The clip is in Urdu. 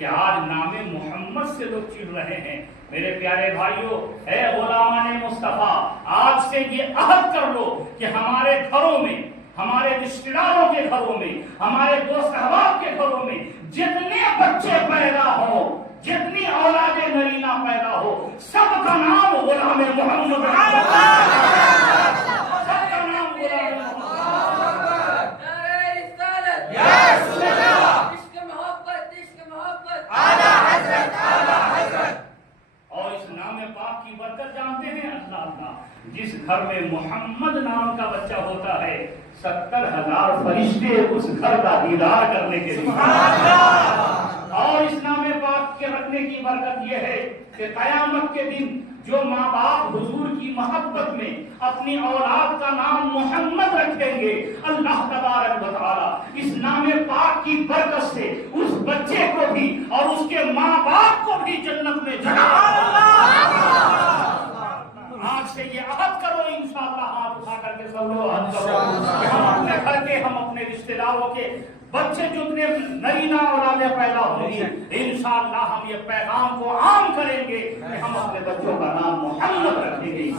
کہ آج نام محمد سے لوگ چڑ رہے ہیں۔ میرے پیارے بھائیوں، اے غلامان مصطفیٰ، آج سے یہ عہد کر لو کہ ہمارے گھروں میں، ہمارے رشتہ داروں کے گھروں میں، ہمارے دوست احباب کے گھروں میں جتنے بچے پیدا ہو، جتنی اولاد نرینہ پیدا ہو، سب کا نام غلام محمد جس گھر میں محمد نام کا بچہ ہوتا ہے 70,000 فرشتے اس گھر کا دیدار کرنے کے لیے۔ اور اس نام پاک کے رکھنے کی برکت یہ ہے کہ قیامت کے دن جو ماں باپ حضور کی محبت میں اپنی اولاد کا نام محمد رکھیں گے، اللہ تبارک و تعالی اس نام پاک کی برکت سے اس بچے کو بھی اور اس کے ماں باپ کو بھی جنت میں جگہ۔ آج سے یہ عہد کرو انشاءاللہ، ہاتھ اٹھا کر کے سب لوگ عہد کرو کہ ہم اپنے گھر کے، ہم اپنے رشتہ داروں کے بچے جتنے نرینہ اولادیں پیدا ہوں گی، انشاءاللہ ہم یہ پیغام کو عام کریں گے کہ ہم اپنے بچوں کا نام محمد رکھیں گے۔